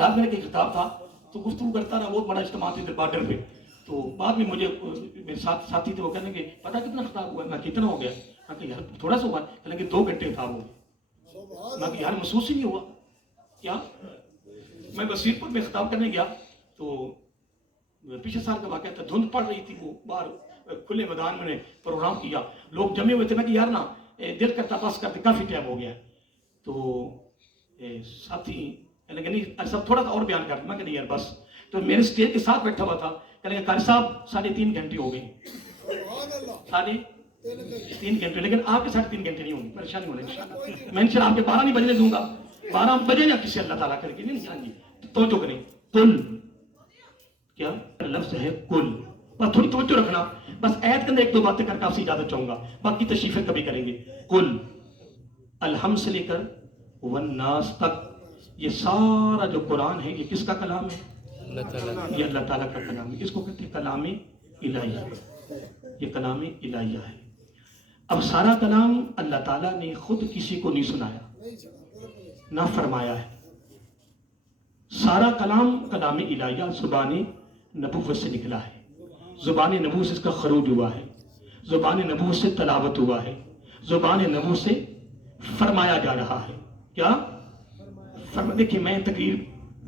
رات میں ایک خطاب تھا تو گفتگو کرتا رہا, بہت بڑا اجتماع تھا بارڈر پہ. تو بعد میں مجھے میرے ساتھی تھے, وہ کہنے کہ پتا کتنا خطاب ہوا؟ میں کتنا ہو گیا؟ میں کہ یار تھوڑا سا ہوا. کہنے کہ 2 گھنٹے خطاب ہو گئے. میں کہ یار محسوس ہی نہیں ہوا کیا. میں بصیر پور میں خطاب کرنے گیا تو پچھلے سال کا واقعہ تھا, دھند پڑ رہی تھی, وہ باہر کھلے میدان میں نے پروگرام کیا, لوگ جمے ہوئے تھے. میں کہ یار نا دل کرتا بس کرتے, کافی ٹائم ہو گیا. تو ساتھی کہنے کہ نہیں سب تھوڑا سا اور بیان کر. میں کہ نہیں یار بس. تو میرے اسٹیج کے ساتھ بیٹھا ہوا تھا, کہنے کہ قاری صاحب 3.5 گھنٹے ہو گئے. 3.5 گھنٹے, لیکن آپ کے 3.5 گھنٹے نہیں ہوں گے, پریشانی ہونے انشاءاللہ. میں انشاءاللہ آپ کے 12 نہیں بجنے دوں گا, 12 بجے یا کسی اللہ تعالیٰ کر کے نہیں. ہاں جی توجہ کریں. کل کیا لفظ ہے کل, بس تھوڑی توجہ رکھنا. بس آیت کے اندر 1-2 باتیں کر کے آپ سے اجازت چاہوں گا, باقی تشریفیں کبھی کریں گے. کل الحمد سے لے کر والناس تک, یہ سارا جو قرآن ہے یہ کس کا کلام ہے؟ یہ اللہ تعالیٰ کا کلام ہے. اس کو کہتے ہیں کلام الہیہ. یہ کلام الہیہ ہے. اب سارا کلام اللہ تعالیٰ نے خود کسی کو نہیں سنایا نہ فرمایا ہے. سارا کلام کلام الہیہ زبان نبوت سے نکلا ہے. زبان نبوت سے اس کا خروج ہوا ہے, زبان نبوت سے تلاوت ہوا ہے, زبان نبوت سے فرمایا جا رہا ہے. کیا دیکھیں, میں تقریر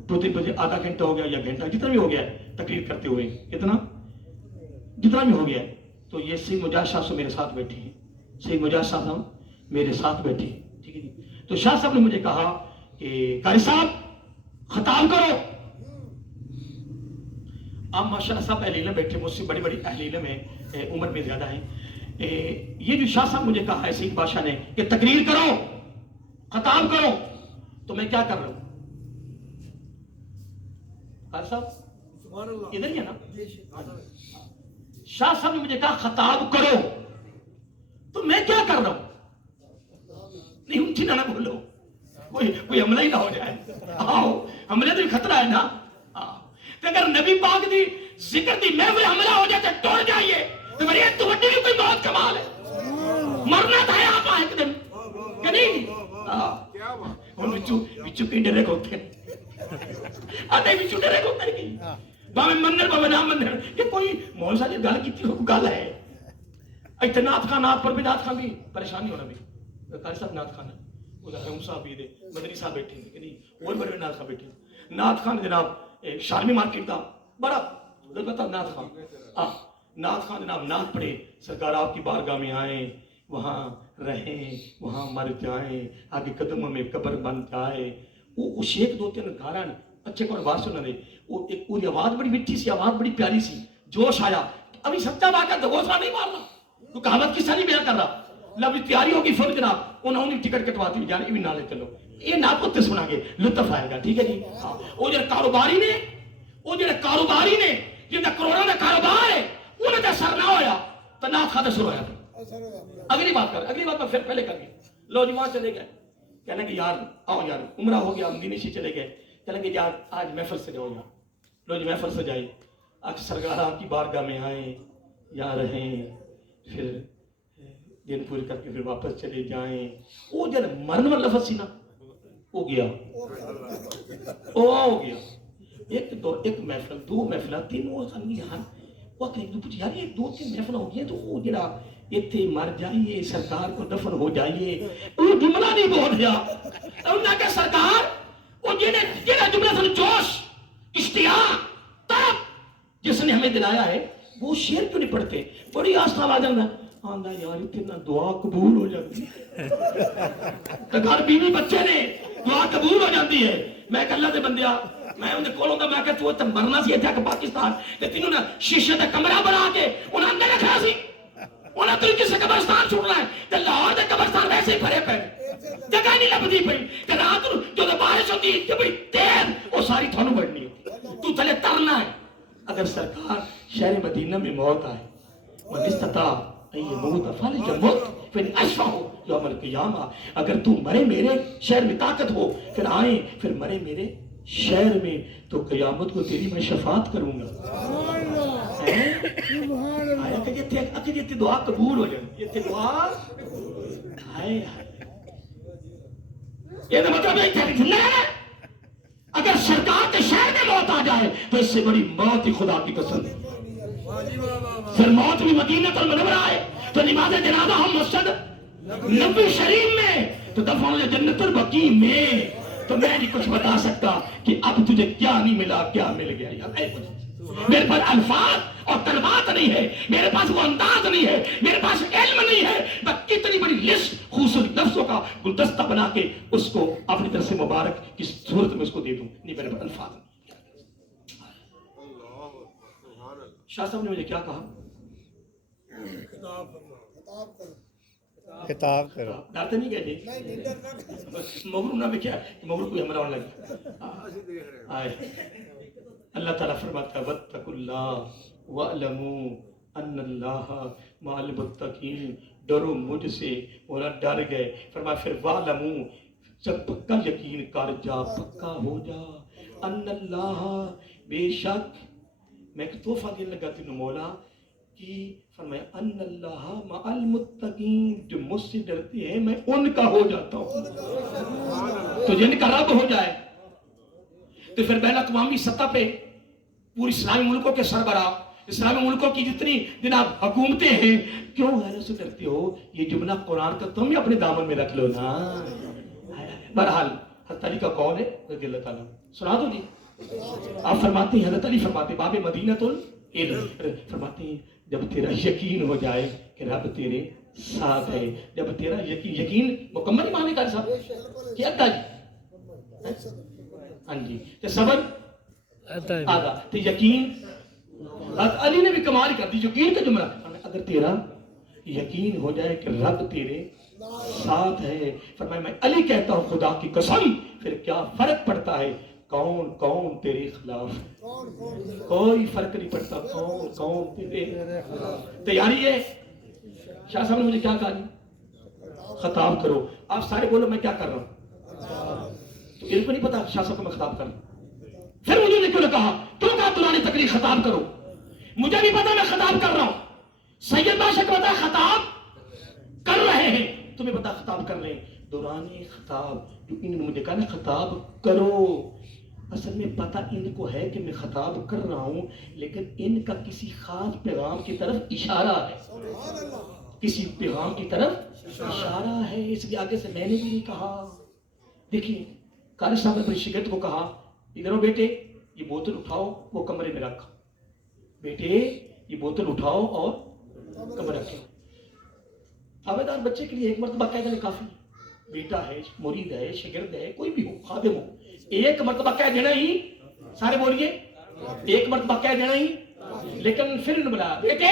بجے آدھا گھنٹہ ہو گیا یا گھنٹہ جتنا بھی ہو گیا ہے تقریر کرتے ہوئے, جتنا بھی ہو گیا ہے. تو یہ سید مجاہد شاہ صاحب میرے ساتھ بیٹھے ہیں, سید مجاہد صاحب میرے ساتھ بیٹھے ہیں, ٹھیک ہے جی. تو شاہ صاحب نے مجھے کہا کہ قاری صاحب خطاب کرو. آپ ماشاءاللہ صاحب اہل علم بیٹھے, مجھ سے بڑی بڑی اہل علم ہیں, عمر میں زیادہ ہیں. یہ جو شاہ صاحب مجھے کہا ہے سید بادشاہ نے کہ تقریر کرو, خطاب کرو, تو میں کیا کر رہا ہوں؟ قاری صاحب ادھر ہی ہے نا. شاہ صاحب نے مجھے کہا خطاب کرو, تو میں کیا کر رہا ہوں؟ نہیں اونچی نہ بولو, کوئی حملہ ہی نہ ہو جائے. آؤ حملے تو خطرہ ہے نا. تو اگر نبی پاک دی ذکر دی محفل حملہ ہو جاتے توڑ جائیے تو میری تو وڈی بھی کوئی بہت کمال ہے. مرنا تھا آپ ایک دن کہ نہیں. ہن وچو کی ڈرے ہوتے آتے وچو ڈرے ہوتے نہیں, باویں منن باویں نہ منن. کہ کوئی مول صاحب نے گل کیتی ہو گل ہے ایتھے نعت خان نعت پر بھی نعت خان بھی پریشانی ہونا بھی. قاری صاحب نعت خان ادھر ہم صاحب بھی دے مدنی صاحب بیٹھے ہیں کہ نہیں, اور بڑے نعت خان بیٹھے ہیں. نعت خان جناب شارمی مارکیٹ کا بڑا پتا نعت خان. نعت خان جناب نعت پڑھے, سرکار آپ کی بارگاہ میں آئیں, وہاں رہیں, وہاں مر جائیں, آگے قدموں میں قبر بن جائے. وہ شیخ 2-3 گھر ہیں اچھے کو آواز سنا دے. وہ ایک پوری آواز بڑی مٹھی سی, آواز بڑی پیاری سی, جوش آیا. ابھی سچا واقعہ دوسرا نہیں مارنا, تو کہاوت کسا نہیں بیان کر رہا. لب تیاری ہوگی فل جناب, انہوں نے ٹکٹ کٹواتی بھی جانے بھی نہ لے چلو, یہ ناپتے سنا گے لطف آئے گا. ٹھیک ہے جی. وہ جو کاروباری نے جن کا کروڑوں کا کاروبار ہے انہیں تو سر نہ ہویا تو نہ کھاتے شروع ہویا. اگلی بات میں پھر پہلے کر گئے. لو جی وہاں چلے گئے, کہنے کہ یار آؤ یار عمرہ ہو گیا, مدینے سے چلے گئے. کہنے کہ یار آج محفل سے جاؤ یار. لو جی محفل سے جائی, سرکار آپ کی بارگاہ میں آئیں, یا رہیں, پھر دن پورے کر کے پھر واپس چلے جائیں. وہ جو مرن والا لفظ سی نا وہ گیا. ایک محفل, 2 محفل, 3 وہ سنگی ہن وہ کہیں پوچھ یار یہ 2-3 محفل ہو گئی تو وہ جڑا اتنے مر جائیے سرکار کو دفن ہو جائیے وہ جملہ نہیں بول رہا. انہوں نے کہا سرکار وہ جڑا جملہ سن جوش اشتیاق طرف جس نے ہمیں دلایا ہے وہ شعر کیوں نہیں پڑھتے؟ بڑی آستہ آ جانا آندا یار اتنا دعا قبول ہو جاتی ہے, گھر بیوی بچے نے دعا قبول ہو جاتی ہے. میں کہ اللہ دے بندیا, میں انہیں کولوں دا میں کہ تو تے مرنا سی اتھے کہ پاکستان تے تینوں نے شیشے تے کمرہ بنا کے انہاں اندر رکھا سی, انہاں تو کسے قبرستان چھوڑنا ہے تے لاہور دے قبرستان ویسے ہی بھرے پے, جگہ نہیں لبدی پئی. تے رات نوں جدوں بارش ہوندی تے بڑی تیز وہ ساری تھانوں بڑنی ہوتی, تو تھلے ترنا ہے. اگر سرکار شہر مدینہ میں موت آئے من استطاع موت فالج موت پھر اشفع ہو یوم القیامہ, اگر تو مرے میرے شہر میں طاقت ہو پھر آئیں پھر مرے میرے شہر میں تو قیامت کو تیری میں شفاعت کروں گا. آیا کہ یہ دعا قبول ہو جائے, یہ دعا ہائے ہائے. یہ مطلب ہے اگر سرکار جائے تو اس سے بڑی موت ہی خدا کی قسم. پھر موت بھی مدینہ المنورہ ہے تو نماز جنازہ ہم مسجد نبوی شریف میں تو دفن جنت البقیع میں. تو میں نہیں کچھ بتا سکتا کہ اب تجھے کیا نہیں ملا کیا مل گیا یار. میرے پاس الفاظ اور کلمات نہیں ہے, میرے پاس وہ انداز نہیں ہے, میرے پاس علم نہیں ہے. میں کتنی بڑی لسٹ خوبصورت لفظوں کا گلدستہ بنا کے اس کو اپنی طرف سے مبارک کی صورت میں اس کو دے دوں. نہیں, میرے پاس الفاظ نہیں. شاہ صاحب نے مجھے کیا کہا؟ خطاب کرو. ڈرتے نہیں کہتے مغرو نہ کیا مغرو کوئی ہمارا ہونے لگا. اللہ تعالیٰ فرماتا ہے واتقوا اللہ واعلموا ان اللہ مع المتقین. ڈرو مجھ سے. مولا ڈر گئے. فرمایا پھر واعلموا, جب پکا یقین کر جا, پکا ہو جا. ان اللہ, بے شک میں ایک تحفہ دینے لگا تینوں مولا کہ فرمایا ان اللہ مع المتقین, جو مجھ سے ڈرتے ہیں میں ان کا ہو جاتا ہوں. تو جن کا رب ہو جائے تو پھر بین الاقوامی سطح پہ پوری اسلامی ملکوں کے سربراہ, اسلامی ملکوں کی جتنی جناب حکومتیں ہیں, کیوں غیرت سے ڈرتے ہو؟ یہ جملہ قرآن کا تم ہی اپنے دامن میں رکھ لو نا. بہرحال حضرت علی کا قول ہے رضی اللہ تعالیٰ, سنا دو جی. آپ فرماتے ہیں, حضرت علی فرماتے باب مدینۃ العلم, فرماتے ہیں جب تیرا یقین ہو جائے کہ رب تیرے ساتھ ہے, جب تیرا یقین مکمل معنی کا صاحب کیا تھا جی, ہاں جی, کہ صبر آدھا تو یقین. حضرت علی نے بھی کمال کر دی یقین کا جملہ. اگر تیرا یقین ہو جائے کہ رب تیرے ساتھ ہے, فرمایا میں علی کہتا ہوں خدا کی قسم پھر کیا فرق پڑتا ہے کون کون تیرے خلاف ہے, کوئی فرق نہیں پڑتا کون کون تیرے تیاری ہے. شاہ صاحب نے مجھے کیا کہا جی؟ خطاب کرو. آپ سارے بولو میں کیا کر رہا ہوں, تو ان کو نہیں پتا شاہ صاحب کو میں خطاب کر رہا ہوں. پھر مجھے نے کیوں کہا, کیوں کہا دوران تقریر خطاب کرو؟ مجھے بھی پتا میں خطاب کر رہا ہوں, سید بادشاہ کو پتا خطاب کر رہے ہیں, تمہیں پتا خطاب کر رہے ہیں. دوران خطاب جو انہوں نے مجھے کہا نا خطاب کرو, اصل میں پتا ان کو ہے کہ میں خطاب کر رہا ہوں, لیکن ان کا کسی خاص پیغام کی طرف اشارہ ہے, کسی پیغام کی طرف اشارہ ہے, اس لیے آگے سے میں نے بھی نہیں کہا. دیکھیے قاری صاحب نے اپنے شاگرد کو کہا ادھر بیٹے یہ بوتل اٹھاؤ وہ کمرے میں رکھو, بیٹے یہ بوتل اٹھاؤ اور کمرے رکھو. عابدار بچے کے لیے ایک مرتبہ کہہ دینا کافی. بیٹا ہے, مرید ہے, شاگرد ہے, کوئی بھی ہو, خادم ہو, ایک مرتبہ کہہ دینا ہی, سارے بولیے ایک مرتبہ کہہ دینا ہی. لیکن پھر انہوں نے بولا بیٹے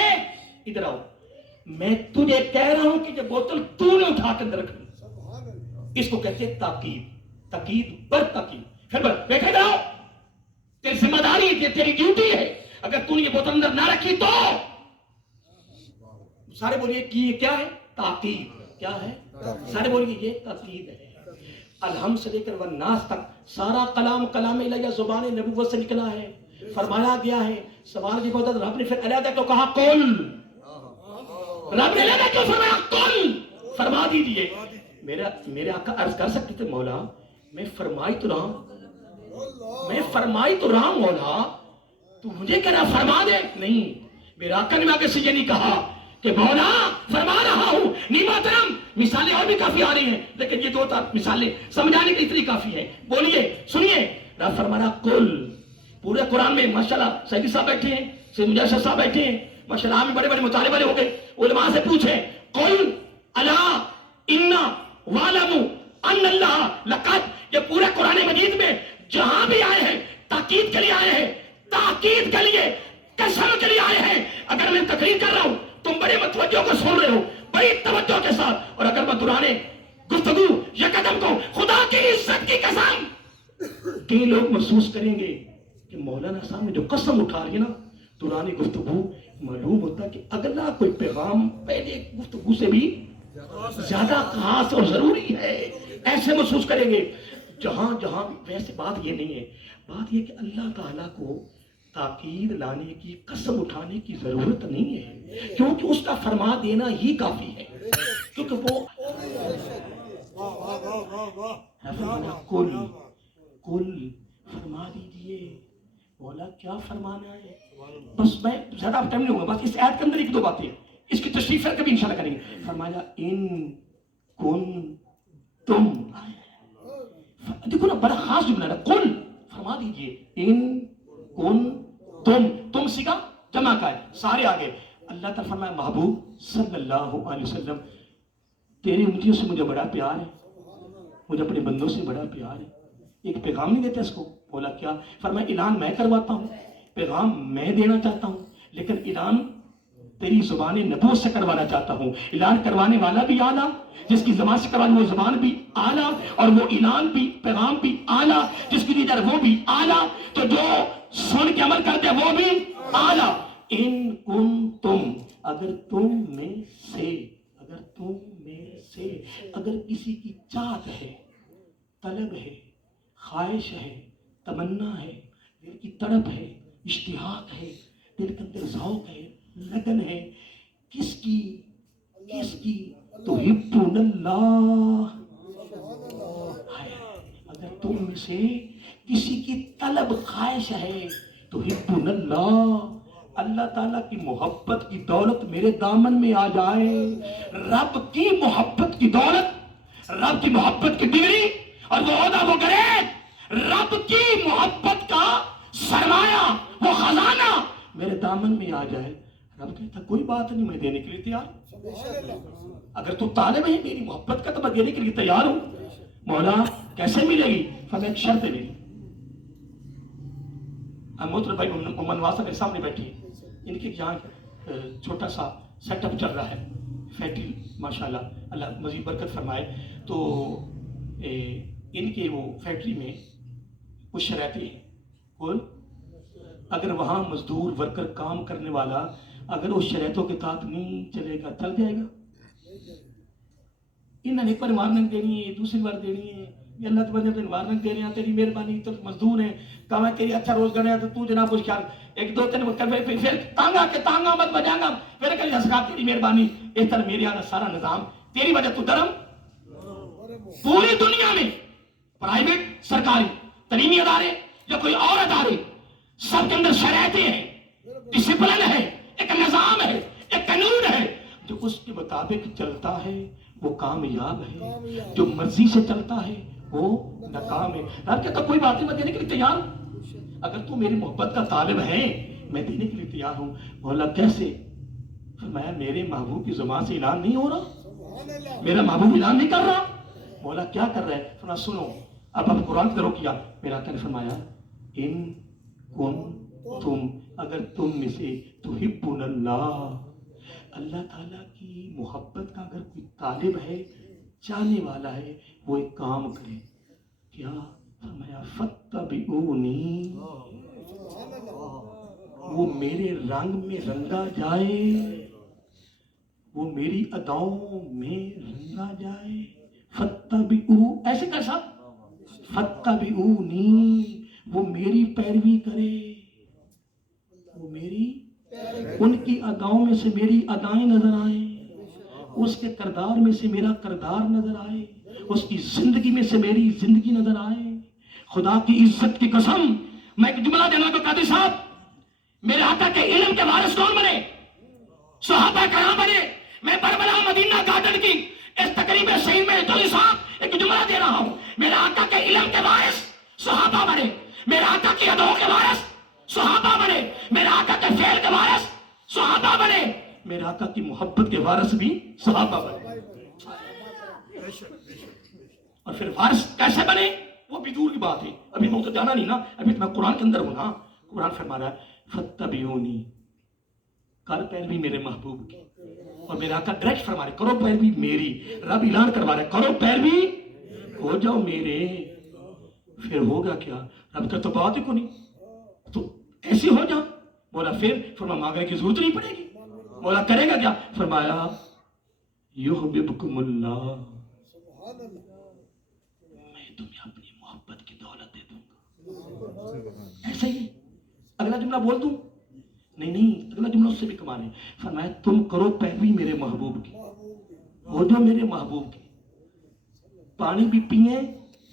ادھر آؤ, میں تجھے کہہ رہا ہوں کہ یہ بوتل تو نے اٹھا کے اندر رکھنی. اس کو کہتے ہیں تاکید, تاکید پر تاکید. پھر بیٹھے ادھر آؤ, تیری ذمہ داری ہے, تیری ڈیوٹی ہے, اگر تو نے یہ بوتل اندر نہ رکھی تو. سارے بولیے کہ یہ کیا ہے؟ تاکید. کیا ہے؟ سارے بولیے یہ تاکید ہے. الحمد سے لے کر والناس تک سارا کلام کلام الہیہ زبان نبوت سے نکلا ہے, فرمایا گیا ہے. سوال کی بات رب نے پھر علیحدہ کیوں کہا قل, رب نے علیحدہ کیوں فرمایا قل, فرما دیجئے. میرے آقا عرض کر سکتے تھے مولا میں فرمائی تو رہا ہوں, میں فرمائی تو رہا ہوں مولا, تو مجھے کہہ رہا فرما دے. نہیں, میرے آقا نے آگے سے یہ نہیں کہا کہ مولا فرما رہا ہوں. نہیں محترم, مثالیں اور بھی کافی آ رہی ہیں, لیکن یہ دو مثالیں سمجھانے کی اتنی کافی ہیں. بولیے سنیے, رب فرما رہا قل. پورے قرآن میں ماشاءاللہ سیدی صاحب بیٹھے ہیں, سید مجاہد صاحب بیٹھے ہیں, ماشاءاللہ میں بڑے بڑے مطالعے والے ہو گئے, علماء سے پوچھیں قل الا ان وعلموا ان اللہ لقد. یہ پورے قرآن مجید میں جہاں بھی آئے ہیں تاکید کے لیے آئے ہیں, تاکید کے لیے, قسم کے لیے آئے ہیں. اگر میں تقریر کر رہا ہوں تم بڑے متوجہ کو سن رہے ہو بڑی توجہ کے ساتھ, اور اگر میں دوران گفتگو یا قدم کو خدا کی عزت کی قسم, کئی لوگ محسوس کریں گے کہ مولانا صاحب نے جو قسم اٹھا رہی ہے نا دوران گفتگو, معلوم ہوتا ہے کہ اگلا کوئی پیغام پہلے گفتگو سے بھی زیادہ خاص اور ضروری ہے, ایسے محسوس کریں گے. جہاں جہاں ویسے بات یہ نہیں ہے, بات یہ کہ اللہ تعالیٰ کو تاکید لانے کی, قسم اٹھانے کی ضرورت نہیں ہے, کیونکہ اس کا فرما دینا ہی کافی ہے. کیونکہ وہ کل فرما دیجئے مولا کیا فرمانا ہے؟ بس میں زیادہ ٹائم نہیں ہوگا، بس اس آیت کے اندر ایک دو باتیں ہیں، اس کی تشریح پھر کبھی انشاءاللہ کریں گے۔ فرمایا ان کن تم، دیکھو نا بڑا خاص جملہ ہے، کن فرما دیجئے، ان کن تم سیکھا جمع کا ہے، سارے آگے۔ اللہ تعالیٰ فرمایا محبوب صلی اللہ علیہ وسلم تیری امتیوں سے مجھے بڑا پیار ہے، مجھے اپنے بندوں سے بڑا پیار ہے، ایک پیغام نہیں دیتے اس کو؟ بولا کیا؟ فرمایا اعلان میں کرواتا ہوں، پیغام میں دینا چاہتا ہوں، لیکن اعلان تیری زبان نبوت سے کروانا چاہتا ہوں۔ اعلان کروانے والا بھی اعلیٰ، جس کی زبان سے کروانے وہ زبان بھی اعلیٰ، اور وہ اعلان بھی پیغام بھی اعلیٰ، جس کی لیڈر وہ بھی اعلیٰ، تو جو سن کے عمل کرتے وہ بھی اعلیٰ۔ ان کن تم، اگر تم میں سے اگر کسی کی چاہت ہے، طلب ہے، خواہش ہے، تمنا ہے، دل کی تڑپ ہے، اشتیاق ہے، دل کے اندر ذوق ہے، لگن ہے، کس کی تحبون اللہ، اگر تم میں سے کسی کی طلب خواہش ہے، تحبون اللہ، اللہ تعالیٰ کی محبت کی دولت میرے دامن میں آ جائے، رب کی محبت کی دولت، رب کی محبت کی ڈگری اور وہ عہدہ وہ گریڈ، رب کی محبت کا سرمایہ وہ خزانہ میرے دامن میں آ جائے، رب کہتا کوئی بات نہیں، میں دینے کے لیے تیار، اگر تو طالب ہے میری محبت کا تو میں دینے کے لیے تیار ہوں۔ مولا کیسے ملے گی؟ فرمایا ایک شرط ہے میری، محترم بھائی محمد نواز صاحب میرے سامنے بیٹھی ہیں، ان کے یہاں چھوٹا سا سیٹ اپ چل رہا ہے، فیکٹری ماشاءاللہ اللہ مزید برکت فرمائے، تو ان کے وہ فیکٹری میں کچھ شرائطیں ہیں، کون اگر وہاں مزدور ورکر کام کرنے والا اگر اس شرائطوں کے تحت نہیں چلے گا چل جائے گا، انہوں نے ایک بار وارننگ دینی ہے، دوسری بار دینی ہے، یہ اللہ تبارک و تعالیٰ وارننگ دے رہے ہیں، تیری مہربانی تو مزدور ہے، کہا ہے تیری اچھا روزگار ہے تو تو جناب کچھ خیال، ایک دو تین وقت پھر تانگا مت بجاؤں گا، پھر کہیں حسکات تیری مہربانی، اس طرح میرے آنا سارا نظام تیری وجہ تو درم، پوری دنیا میں پرائیویٹ سرکاری تعلیمی ادارے یا کوئی اور ادارے سب کے اندر شرائطیں ہیں، ڈسپلن ہے، ایک نظام ہے، ایک قانون ہے، جو اس کے مطابق چلتا ہے وہ کامیاب ہے، جو مرضی سے چلتا ہے وہ ناکام ہے۔ رب کہتا کوئی بات نہیں، میں دینے کے لیے تیار ہوں، اگر تو میری محبت کا طالب ہے میں دینے کے لیے تیار ہوں۔ مولا کیسے؟ فرمایا میرے محبوب کی زبان سے اعلان نہیں ہو رہا، میرا محبوب اعلان نہیں کر رہا۔ مولا کیا کر رہا ہے؟ فرمایا سنو، اب قرآن کی طرف کیا، میرا آقا نے فرمایا ان کن تم، اگر تم میں سے تحبون اللہ، اللہ تعالیٰ کی محبت کا اگر کوئی طالب ہے، چاہنے والا ہے، وہ ایک کام کرے، کیا؟ فرمایا فاتبعونی، وہ میرے رنگ میں رنگا جائے، وہ میری اداؤں میں رنگا جائے، فاتبعو، ایسے کر صاحب، فاتبعونی، وہ میری پیروی کرے، وہ میری ان کی اداؤں میں سے میری ادائیں نظر آئیں، اس کے کردار میں سے میرا کردار نظر آئے، اس کی زندگی میں سے میری زندگی نظر آئے۔ خدا کی عزت کی قسم میں ایک جملہ دینا تو قاضی صاحب، میرے آقا کے علم کے وارث کون بنے؟ صحابہ کرام بنے۔ میں بربلا مدینہ گارڈن کی اس تقریب شہید میں جو صاحب ایک جملہ دے رہا ہوں، میرے آقا کے علم کے وارث صحابہ بنے، میرے آقا کی اداؤں کے وارث صحابہ بنے، میرے آقا کے فعل کے وارث صحابہ بنے، میرے آقا کی محبت کے وارث بھی صحابہ بنے۔ اور پھر وارث کیسے بنے وہ بھی دور کی بات ہے، ابھی میں تو جانا نہیں نا، ابھی تو میں قرآن کے اندر ہوں نا۔ قرآن فرما رہا ہے فاتبعونی، کر پیروی میرے محبوب کی، اور میرے آقا ڈائریکٹ فرما رہے کرو پیروی میری، رب اعلان کروا رہے کرو پیروی، ہو جاؤ میرے۔ پھر ہوگا کیا؟ رب کا تو بات ہی کو نہیں، تو ایسی ہو جا۔ مولا پھر فرمایا مانگنے کی ضرورت نہیں پڑے گی۔ مولا کرے گا کیا؟ فرمایا یحببکم اللہ، میں تمہیں اپنی محبت کی دولت دے دوں گا۔ ایسے ہی اگلا جملہ بول دوں؟ نہیں، اگلا جملہ اس سے بھی کمال ہے۔ فرمایا تم کرو پیروی میرے محبوب کی، ہو جاؤ میرے محبوب کی، پانی بھی پیئیں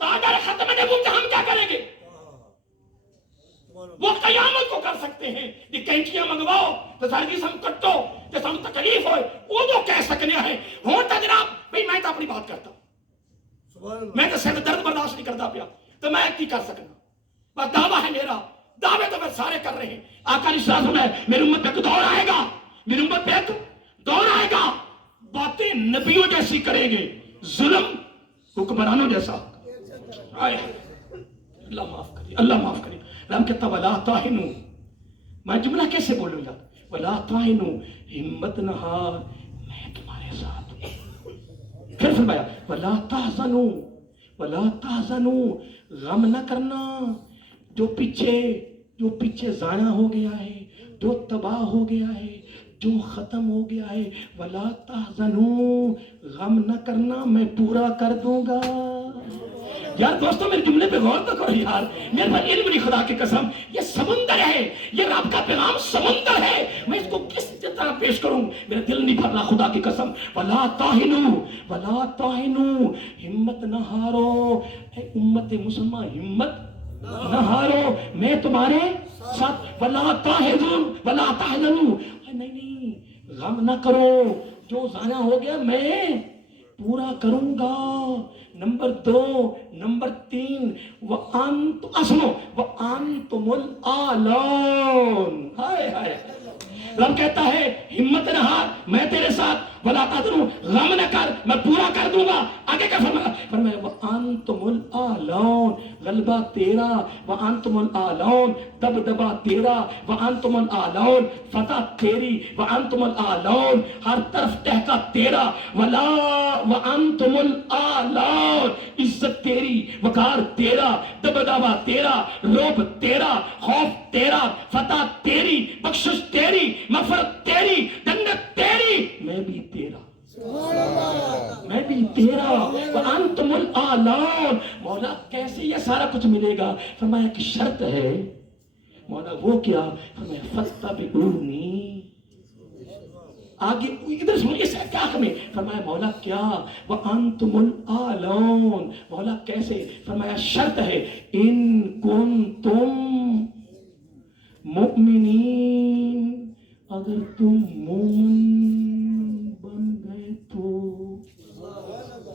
تاجر ختم نبوت ہم کیا کریں گے؟ وہ قیامت کو کر سکتے ہیں کہ کینچیاں منگواؤ تو سردی ہم کٹو تو ہم تکلیف ہوئے وہ تو کہہ سکنے ہیں ہوتا جناب بھئی میں تو اپنی بات کرتا میں تو سر درد برداشت نہیں کرتا پیا تو میں کی کر سکنا بس دعویٰ ہے میرا دعوے تو پھر سارے کر رہے ہیں آقا علیہ السلام میں میری امت پہ ایک دور آئے گا میری امت پہ ایک دور آئے گا باتیں نبیوں جیسی کریں گے ظلم حکمرانوں جیسا آئے اللہ معاف کرے اللہ معاف کرے رام کہتا وَلَا تَهِنُوا میں جملہ کیسے بولوں گا وَلَا تَهِنُوا ہمت نہ ہار میں تمہارے ساتھ پھر فرمایا وَلَا تَحْزَنُوا وَلَا تَحْزَنُوا غم نہ کرنا جو پیچھے ضائع ہو گیا ہے جو تباہ ہو گیا ہے جو ختم ہو گیا ہے وَلَا تَحْزَنُوا غم نہ کرنا میں پورا کر دوں گا یار دوستوں میرے جملے پہ غور تو کرو یار میرے پر علم نہیں خدا کی قسم یہ سمندر ہے یہ رب کا پیغام سمندر ہے میں اس کو کس طرح پیش کروں میرا دل نہیں بھر رہا خدا کی قسم وَلَا تَهِنُوا ہمت نہ ہارو اے امت مسلمہ ہمت نہ ہارو میں تمہارے ساتھ وَلَا تَحْزَنُوا نہیں غم نہ کرو جو ضائع ہو گیا میں پورا کروں گا نمبر 2 نمبر 3 وَأَنْتُمُ الْأَعْلَوْنَ ہائے ہائے رب کہتا ہے ہمت نہ ہار میں تیرے ساتھ وَلَا تَحْزَنُوا غم نہ کر میں پورا کر دوں گا آگے کیا فرمایا وَأَنْتُمُ الْأَعْلَوْنَ غلبہ تیرا وَأَنْتُمُ الْأَعْلَوْنَ دبدبہ تیرا وَأَنْتُمُ الْأَعْلَوْنَ فتح تیری وَأَنْتُمُ الْأَعْلَوْنَ ہر طرف تہکا تیرا وَأَنْتُمُ الْأَعْلَوْنَ عزت تیری وقار تیرا دبدبہ تیرا رعب تیرا خوف تیرا فتح تیری بخشش تیری مغفرت تیری جنت تیری میں بھی تیرا میں بھی تیرا وَأَنْتُمُ الْأَعْلَوْنَ مولا کیسے یہ سارا کچھ ملے گا فرمایا کہ شرط ہے مولا وہ کیا فرمایا فَاتَّبِعُونِي آگے ادھر سنیے اس کیا ہمیں فرمایا مولا کیا وَأَنْتُمُ الْأَعْلَوْنَ مولا کیسے فرمایا شرط ہے ان کنتم مؤمنین اگر تم مومن بن گئے تو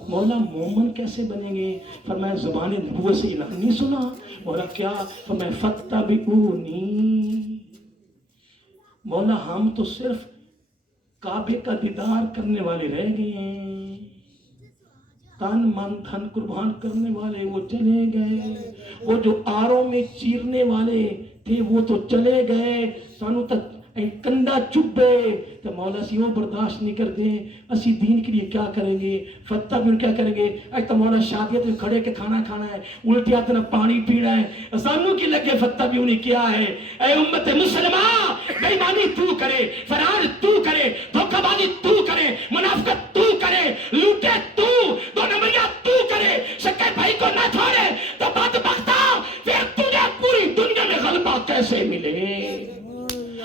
مولا مومن کیسے بنیں گے فرمایا زبان نبوت سے اعلان نہیں سنا مولا کیا فرمایا فَاتَّبِعُونِی مولا ہم تو صرف کعبے کا دیدار کرنے والے رہ گئے ہیں تن من دھن قربان کرنے والے وہ چلے گئے وہ جو آروں میں چیرنے والے تھے وہ تو چلے گئے سانو تک کنڈا چبے تو مولا سی وہ برداشت نہیں کرتے اسی دین کے لیے کیا کریں گے فتح بھی کیا کریں گے ایک تو مولا شادیت میں کھڑے کے کھانا کھانا ہے الٹی آتے نہ پانی پینا ہے سانو کی لگے فتح بھی انہیں کیا ہے اے امت مسلمہ بے ایمانی تو کرے فرار تو کرے دھوکہ بازی تو کرے منافقت تو کرے لوٹے تو دو نمبریاں تو کرے سکے بھائی کو نہ چھوڑے تو بدبختہ پھر تجھے پوری دنیا میں غلبہ کیسے ملے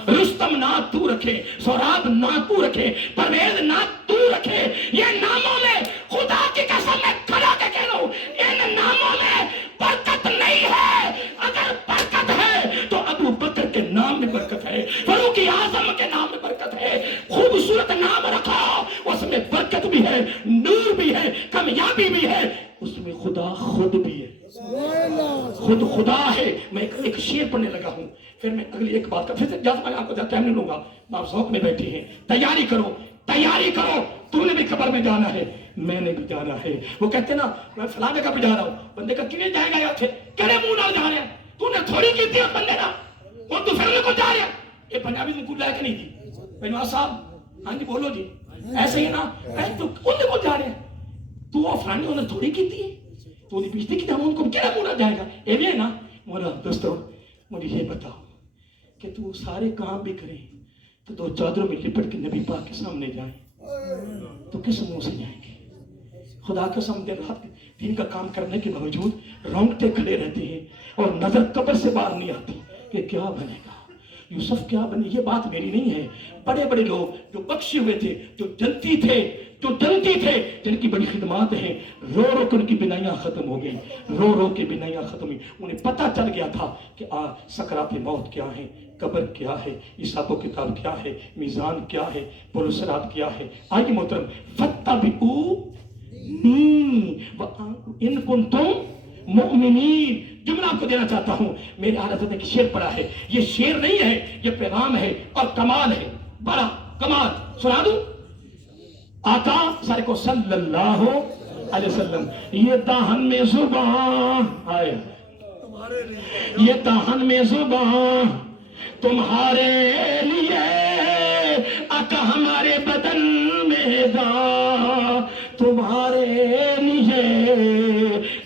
رستم نہ تو رکھے سوراب نہ تو رکھے پرویز نہ تو رکھے یہ ناموں میں خدا کی قسم میں کھڑا کے کہہ رہا ہوں ان ناموں میں برکت نہیں ہے اگر برکت ہے تو ابو بکر کے نام میں برکت ہے فاروق اعظم کے نام میں برکت ہے خوبصورت نام رکھو اس میں برکت بھی ہے نور بھی ہے کامیابی بھی ہے اس میں خدا خود بھی ہے خود خدا ہے میں ایک شعر پڑھنے لگا ہوں پھر میں اگلی ایک بات کا پھر سے جب میں آپ کو ٹائم نہیں لوں گا آپ ذوق میں بیٹھے ہیں تیاری کرو تو نے بھی قبر میں جانا ہے میں نے بھی جانا ہے وہ کہتے نا میں فلاں جگہ پہ جا رہا ہوں بندے کا کیوں جائے گا یا تھے کہنے منہ نہ جا رہے ہیں تو نے تھوڑی کی تھی اس بندے نا اور تو پھر کو جا رہے ہیں یہ پنجابی میں کچھ لائق نہیں تھی بنواز صاحب ہاں جی بولو جی ایسے ہی نا تو ان کو جا رہے ہیں تو وہ فلانی انہیں تھوڑی کی تھی تو انہیں پیچھتے کی ہم ان کو کہنا منہ نہ جائے گا یہ بھی ہے نا مولا دوستو مجھے یہ بتاؤ کہ تو سارے کام بھی کریں تو دو چادروں میں لپٹ کے نبی پاک کے سامنے جائیں تو کس منہ سے جائیں گے خدا کے سامنے رات دین کا کام کرنے کے باوجود رونگٹے کھڑے رہتے ہیں اور نظر قبر سے باہر نہیں آتی کہ کیا بنے گا یوسف کیا بنے یہ بات میری نہیں ہے بڑے بڑے لوگ جو بخشے ہوئے تھے جو جنتی تھے جو جنتی تھے جن کی بڑی خدمات ہیں، رو رو کے ان کی بینائیاں ختم ہو گئی، رو رو کے بینائیاں ختم ہوئی. انہیں پتہ چل گیا تھا کہ سکرات موت کیا ہے، قبر کیا ہے، حساب و کتاب کیا ہے، میزان کیا ہے، پرسرات کیا ہے. آئیے محترم، ان کنتم مؤمنین. جملہ آپ کو دینا چاہتا ہوں، میرے حضرت نے ایک شعر پڑھا ہے. یہ شعر نہیں ہے، یہ پیغام ہے اور کمال ہے، بڑا کمال. سنا دوں؟ آقا سارے کو صلی اللہ علیہ وسلم. یہ دہن میں زبان آئے، یہ دہن میں زبان تمہارے لیے، آقا ہمارے بدن میں جان تمہارے لیے،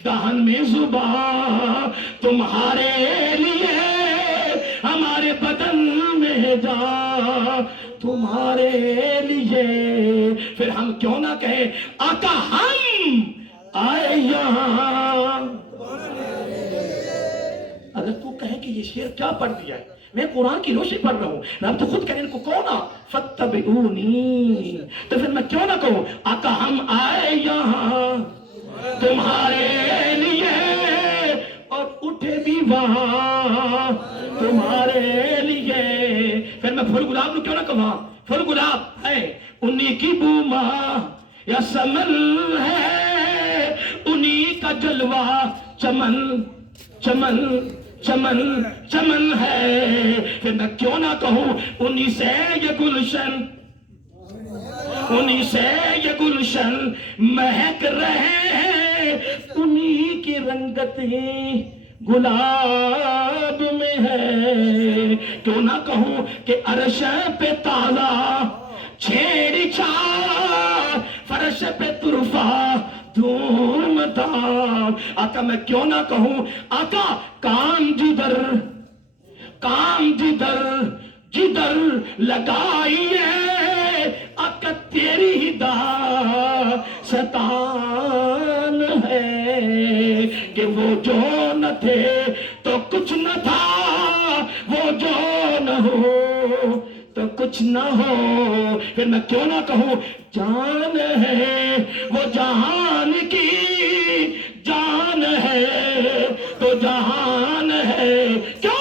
دہن میں زبان تمہارے لیے، ہمارے بدن میں جان تمہارے لیے. پھر ہم کیوں نہ کہیں آقا ہم آئے یہاں. اگر تو کہیں کہ یہ شعر کیا پڑھ دیا ہے، میں قرآن کی روشنی پڑھ رہا ہوں، رب تو خود کہنے ان کو کون فَاتَّبِعُونِي، تو پھر میں کیوں نہ کہوں آقا ہم آئے یہاں تمہارے لیے، اور اٹھے بھی وہاں تمہارے لیے. پھر میں پھول گلاب نو کیوں نہ کہوں، پھول گلاب ہے انہی کی بوما یا سمن ہے، انہی کا جلوہ چمن چمن چمن چمن ہے. پھر میں کیوں نہ کہوں انہی سے یہ گلشن، انہی سے یہ گلشن مہک رہے ہیں، انہی کی رنگت گلاب میں ہے. کیوں نہ کہوں کہ عرش پہ تازہ چھیڑی چار، فرش پہ طرفہ دھوم دھام. آقا میں کیوں نہ کہوں آقا کام جدھر جدھر لگائیے، آقا تیری ہی داستان ہے، کہ وہ جو نہ تھے تو کچھ نہ تھا، وہ جو نہ ہو تو کچھ نہ ہو. پھر میں کیوں نہ کہوں جان ہے وہ جہان کی جان ہے تو جہان ہے. کیوں